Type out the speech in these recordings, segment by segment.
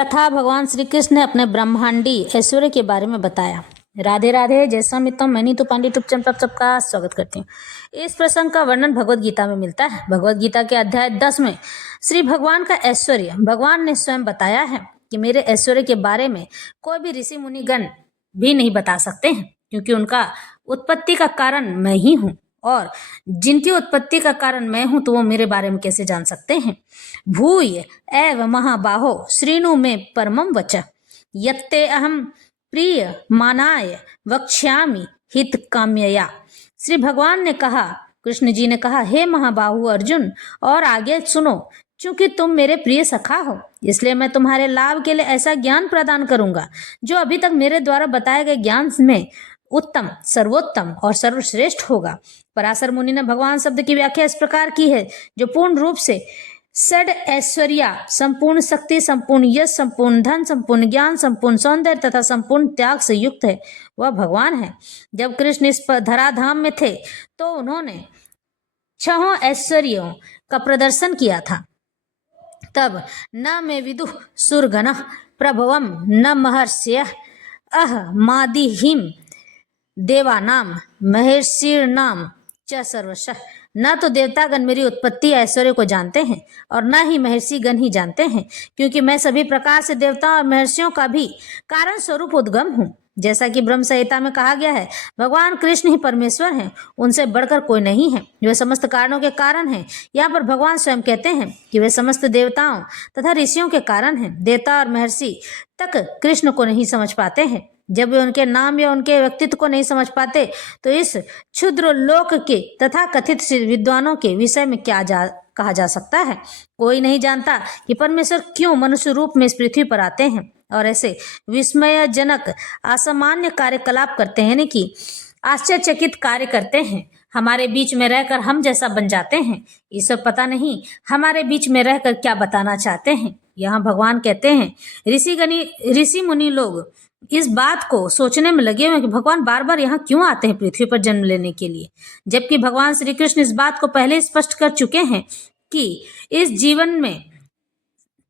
कथा भगवान श्री कृष्ण ने अपने ब्रह्मांडी ऐश्वर्य के बारे में बताया। राधे राधे, जैसा मित्रम मैं नीतू पांडे टुपचम तब सबका स्वागत करती हूँ। इस प्रसंग का वर्णन भगवत गीता में मिलता है। भगवत गीता के अध्याय 10 में श्री भगवान का ऐश्वर्य भगवान ने स्वयं बताया है कि मेरे ऐश्वर्य के बारे में कोई भी ऋषि मुनिगण भी नहीं बता सकते हैं, क्योंकि उनका उत्पत्ति का कारण मैं ही हूँ, और जिनकी उत्पत्ति का कारण मैं हूं तो वो मेरे बारे में कैसे जान सकते हैं। भूय एव महाबाहो श्रीनु में परमं वच यत्ते अहम प्रिय मानाय वक्ष्यामि हित काम्यया। श्री भगवान ने कहा, कृष्ण जी ने कहा, हे महाबाहु अर्जुन, और आगे सुनो, क्योंकि तुम मेरे प्रिय सखा हो, इसलिए मैं तुम्हारे लाभ के लिए ऐसा ज्ञान प्रदान करूंगा जो अभी तक मेरे द्वारा बताए गए ज्ञान में उत्तम, सर्वोत्तम और सर्वश्रेष्ठ होगा। पराशर मुनि ने भगवान शब्द की व्याख्या इस प्रकार की है, जो पूर्ण रूप से षड ऐश्वर्या, संपूर्ण शक्ति, संपूर्ण यश, संपूर्ण धन, संपूर्ण ज्ञान, संपूर्ण सौंदर्य तथा संपूर्ण त्याग से युक्त है, वह भगवान है। जब कृष्ण इस धराधाम में थे तो उन्होंने 6 ऐश्वर्यों का प्रदर्शन किया था। तब न मे विदुः सुरगणः प्रभवम न महर्षयः अह मादिहिम देवानाम महर्षिर्नाम च सर्वशः। न तो देवतागण मेरी उत्पत्ति ऐश्वर्य को जानते हैं और न ही महर्षि गण ही जानते हैं, क्योंकि मैं सभी प्रकार से देवताओं और महर्षियों का भी कारण स्वरूप उद्गम हूँ। जैसा कि ब्रह्म संहिता में कहा गया है, भगवान कृष्ण ही परमेश्वर हैं, उनसे बढ़कर कोई नहीं है, वे समस्त कारणों के कारण हैं। यहाँ पर भगवान स्वयं कहते हैं कि वे समस्त देवताओं तथा ऋषियों के कारण हैं। देवता और महर्षि तक कृष्ण को नहीं समझ पाते हैं। जब वे उनके नाम या उनके व्यक्तित्व को नहीं समझ पाते तो इस क्षुद्र लोक के तथा कथित विद्वानों के विषय में क्या कहा जा सकता है। कोई नहीं जानता कि परमेश्वर क्यों मनुष्य रूप में इस पृथ्वी पर आते हैं और ऐसे विस्मयजनक असामान्य कार्यकलाप करते हैं, कि आश्चर्यचकित कार्य करते हैं। हमारे बीच में रहकर हम जैसा बन जाते हैं। ईश्वर पता नहीं हमारे बीच में रहकर क्या बताना चाहते हैं। यहाँ भगवान कहते हैं, ऋषि मुनि लोग इस बात को सोचने में लगे हुए कि भगवान बार बार यहाँ क्यों आते हैं पृथ्वी पर जन्म लेने के लिए, जबकि भगवान श्री कृष्ण इस बात को पहले स्पष्ट कर चुके हैं कि इस जीवन में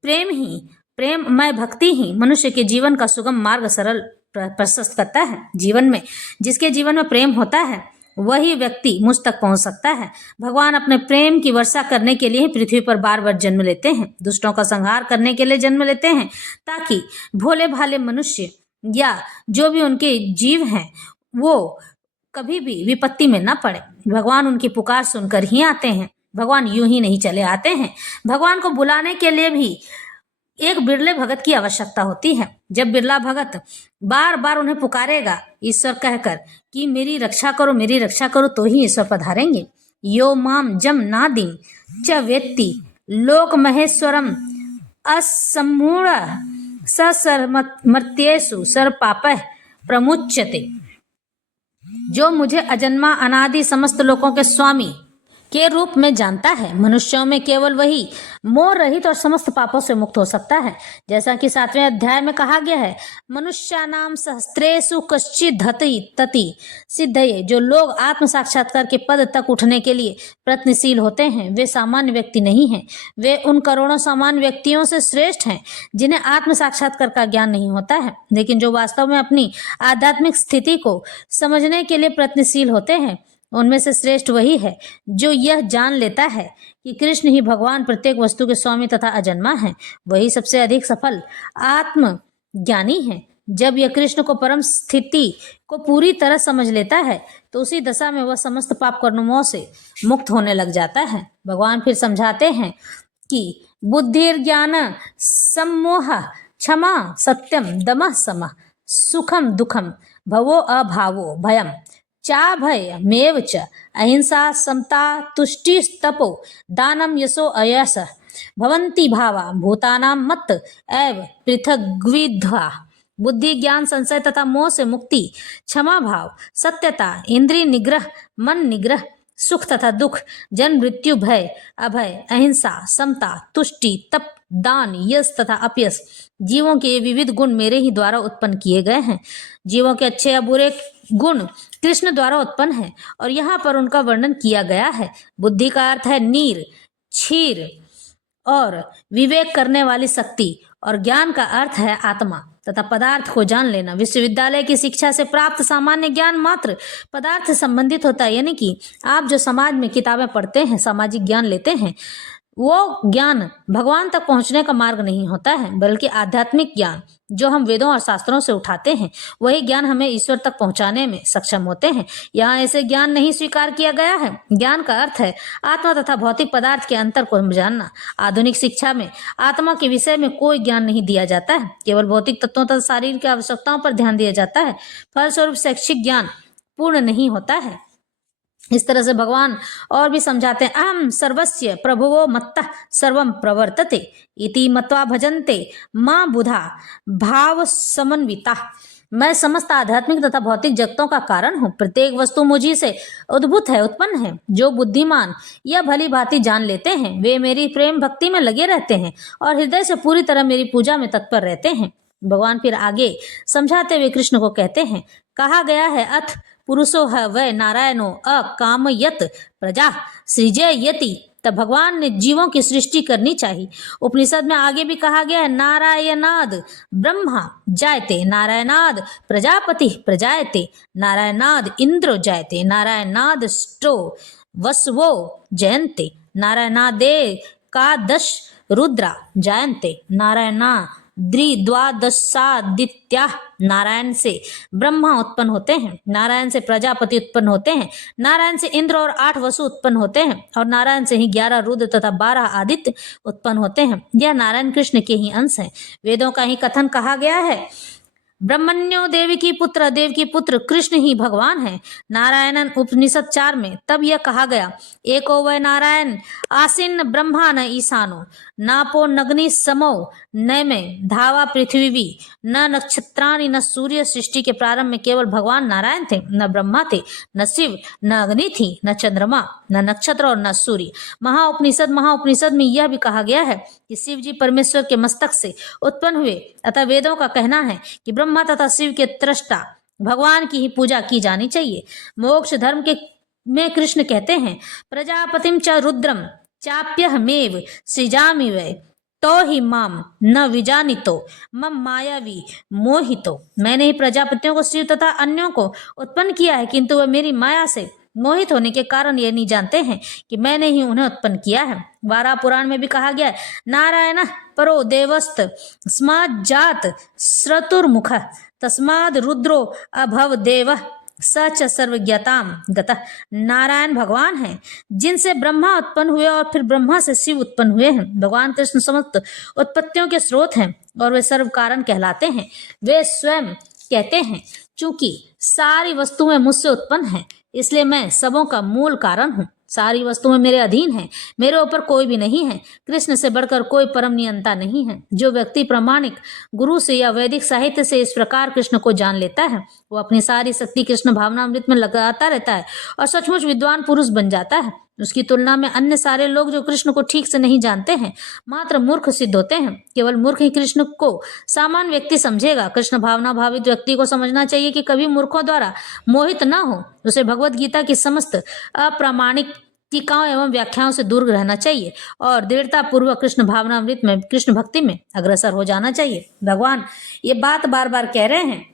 प्रेममय भक्ति ही मनुष्य के जीवन का सुगम मार्ग सरल प्रशस्त करता है। जीवन में जिसके जीवन में प्रेम होता है वही व्यक्ति मुझ तक पहुंच सकता है। भगवान अपने प्रेम की वर्षा करने के लिए पृथ्वी पर बार बार जन्म लेते हैं, दुष्टों का संहार करने के लिए जन्म लेते हैं, ताकि भोले भाले मनुष्य या जो भी उनके जीव हैं वो कभी भी विपत्ति में न पड़े। भगवान उनकी पुकार सुनकर ही आते हैं। भगवान यूं ही नहीं चले आते हैं। भगवान को बुलाने के लिए भी एक बिरले भगत की आवश्यकता होती है। जब बिरला भगत बार बार उन्हें पुकारेगा ईश्वर कहकर कि मेरी रक्षा करो, मेरी रक्षा करो, तो ही ईश्वर पधारेंगे। यो माम जम नादिम च वेत्ति लोक महेश्वरम असमूढ़ सर्मर्त्येषु सर्व पापः प्रमुच्यते। जो मुझे अजन्मा अनादि समस्त लोकों के स्वामी के रूप में जानता है, मनुष्यों में केवल वही मोह रहित और समस्त पापों से मुक्त हो सकता है। जैसा कि 7वें अध्याय में कहा गया है, मनुष्यानाम सहस्त्रेषु कश्चित् तति सिद्धये। जो लोग आत्म साक्षात्कार के पद तक उठने के लिए प्रयत्नशील होते हैं वे सामान्य व्यक्ति नहीं हैं। वे उन करोड़ों सामान्य व्यक्तियों से श्रेष्ठ हैं जिन्हें आत्म साक्षात्कार का ज्ञान नहीं होता है, लेकिन जो वास्तव में अपनी आध्यात्मिक स्थिति को समझने के लिए प्रयत्नशील होते हैं। उनमें से श्रेष्ठ वही है जो यह जान लेता है कि कृष्ण ही भगवान प्रत्येक वस्तु के स्वामी तथा अजन्मा है। वही सबसे अधिक सफल आत्मज्ञानी है। जब यह कृष्ण को परम स्थिति को पूरी तरह समझ लेता है तो उसी दशा में वह समस्त पाप कर्मों से मुक्त होने लग जाता है। भगवान फिर समझाते हैं कि बुद्धिर्ज्ञान सम्मोह क्षमा सत्यम दमः समः सुखम दुखम भवो अभावो भयम चा भय मेव च अहिंसा समता तुष्टि तपो दानम यशो अयस भवन्ति भावा भूतानां मत एव पृथग्विद्वा। बुद्धि, ज्ञान, संशय तथा मोह से मुक्ति, क्षमा भाव, सत्यता, इंद्रिय निग्रह, मन निग्रह, सुख तथा दुख, जन्म मृत्यु, भय अभय, अहिंसा, समता, तुष्टि, तप, दान, यश तथा अपयश, जीवों के ये विविध गुण मेरे ही द्वारा उत्पन्न किए गए हैं। जीवों के अच्छे या बुरे गुण कृष्ण द्वारा उत्पन्न है और यहाँ पर उनका वर्णन किया गया है। बुद्धि का अर्थ है नीर, क्षीर और विवेक करने वाली शक्ति, और ज्ञान का अर्थ है आत्मा तथा पदार्थ को जान लेना। विश्वविद्यालय की शिक्षा से प्राप्त सामान्य ज्ञान मात्र पदार्थ से संबंधित होता है, यानी कि आप जो समाज में किताबें पढ़ते हैं, सामाजिक ज्ञान लेते हैं, वो ज्ञान भगवान तक पहुंचने का मार्ग नहीं होता है, बल्कि आध्यात्मिक ज्ञान जो हम वेदों और शास्त्रों से उठाते हैं, वही ज्ञान हमें ईश्वर तक पहुंचाने में सक्षम होते हैं। यहाँ ऐसे ज्ञान नहीं स्वीकार किया गया है। ज्ञान का अर्थ है आत्मा तथा भौतिक पदार्थ के अंतर को जानना। आधुनिक शिक्षा में आत्मा के विषय में कोई ज्ञान नहीं दिया जाता है, केवल भौतिक तत्वों तथा शरीर की आवश्यकताओं पर ध्यान दिया जाता है। फलस्वरूप शैक्षिक ज्ञान पूर्ण नहीं होता है। इस तरह से भगवान और भी समझाते हैं, अहम सर्वस्य प्रभुवो मत्तः सर्वम प्रवर्तते इति मत्वा भजन्ते मां बुधा भाव समन्विता। मैं समस्त आध्यात्मिक तथा भौतिक जगतों का कारण हूँ। प्रत्येक वस्तु मुझी से उद्भूत है, उत्पन्न है। जो बुद्धिमान या भली भांति जान लेते हैं, वे मेरी प्रेम भक्ति में लगे रहते हैं और हृदय से पूरी तरह मेरी पूजा में तत्पर रहते हैं। भगवान फिर आगे समझाते हुए कृष्ण को कहते हैं, कहा गया है, अथ पुरुषो है वै नारायणो अकामयत प्रजा सृजयति। तब भगवान ने जीवों की सृष्टि करनी चाहिए। उपनिषद में आगे भी कहा गया है, नारायणाद ब्रह्मा जायते, नारायणाद प्रजापति प्रजायते, नारायणाद इंद्रो जायते, नारायणाद स्टो वसवो जयन्ते, नारायणादे कादश रुद्रा जायन्ते, नारायणा द्वादशादित्या। नारायण से ब्रह्मा उत्पन्न होते हैं, नारायण से प्रजापति उत्पन्न होते हैं, नारायण से इंद्र और 8 वसु उत्पन्न होते हैं और नारायण से ही 11 रुद्र तथा 12 आदित्य उत्पन्न होते हैं। यह नारायण कृष्ण के ही अंश हैं। वेदों का ही कथन कहा गया है, ब्रह्मण्यो देवी की पुत्र, देव की पुत्र कृष्ण ही भगवान है। नारायणन उपनिषद 4 में तब यह कहा गया, एको वै नारायण आसीन ब्रह्मा न ईशानो, नापो नग्नि समो न में धावा पृथ्वी, न नक्षत्राणि न सूर्य। सृष्टि के प्रारंभ में केवल भगवान नारायण थे, न ब्रह्मा थे, न शिव, न अग्नि थी, न चंद्रमा, न नक्षत्र और न सूर्य। महाउपनिषद में यह भी कहा गया है कि शिव जी परमेश्वर के मस्तक से उत्पन्न हुए। अतः वेदों का कहना है कि ब्रह्मा तथा शिव के त्रष्टा भगवान की ही पूजा की जानी चाहिए। मोक्ष धर्म के में कृष्ण कहते हैं, प्रजापतिम च रुद्रम चाप्यहमेव सृजामि वै तो ही माम न विजानितो मम मायावी मोहितो। मैंने ही प्रजापतियों को, शिव तथा अन्यों को उत्पन्न किया है, किंतु वह मेरी माया से मोहित होने के कारण ये नहीं जानते हैं कि मैंने ही उन्हें उत्पन्न किया है। वारा पुराण में भी कहा गया है, नारायण परो देवस्त स्मात् जात श्रतुर्मुख तस्माद रुद्रो अभव देव सच सर्वज्ञताम गतः। नारायण भगवान हैं जिनसे ब्रह्मा उत्पन्न हुए और फिर ब्रह्मा से शिव उत्पन्न हुए हैं। भगवान कृष्ण समस्त उत्पत्तियों के स्रोत हैं और वे सर्व कारण कहलाते हैं। वे स्वयं कहते हैं, चूंकि सारी वस्तुएं मुझसे उत्पन्न हैं, इसलिए मैं सबों का मूल कारण हूँ। सारी वस्तुएं मेरे अधीन हैं, मेरे ऊपर कोई भी नहीं है। कृष्ण से बढ़कर कोई परम नियंता नहीं है। जो व्यक्ति प्रामाणिक गुरु से या वैदिक साहित्य से इस प्रकार कृष्ण को जान लेता है, वो अपनी सारी शक्ति कृष्ण भावनामृत में लगाता रहता है और सचमुच विद्वान पुरुष बन जाता है। उसकी तुलना में अन्य सारे लोग जो कृष्ण को ठीक से नहीं जानते हैं, मात्र मूर्ख सिद्ध होते हैं। केवल मूर्ख ही कृष्ण को सामान्य व्यक्ति समझेगा। कृष्ण भावना भावित व्यक्ति को समझना चाहिए कि कभी मूर्खों द्वारा मोहित न हो। उसे भगवत गीता की समस्त अप्रामाणिक टीकाओं एवं व्याख्याओं से दूर रहना चाहिए और दृढ़ता पूर्वक कृष्ण भावनामृत में, कृष्ण भक्ति में अग्रसर हो जाना चाहिए। भगवान ये बात बार बार कह रहे हैं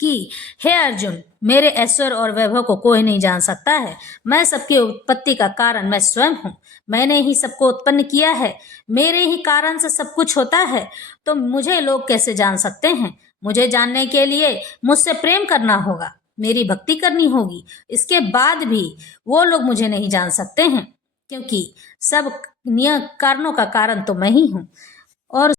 कि हे अर्जुन, मेरे ऐश्वर्य और वैभव को कोई नहीं जान सकता है। मैं सबकी उत्पत्ति का कारण मैं स्वयं हूँ। मैंने ही सबको उत्पन्न किया है। मेरे ही कारण से सब कुछ होता है, तो मुझे लोग कैसे जान सकते हैं? मुझे जानने के लिए मुझसे प्रेम करना होगा, मेरी भक्ति करनी होगी। इसके बाद भी वो लोग मुझे नहीं जान सकते हैं, क्योंकि सब कारणों का कारण तो मैं ही हूँ।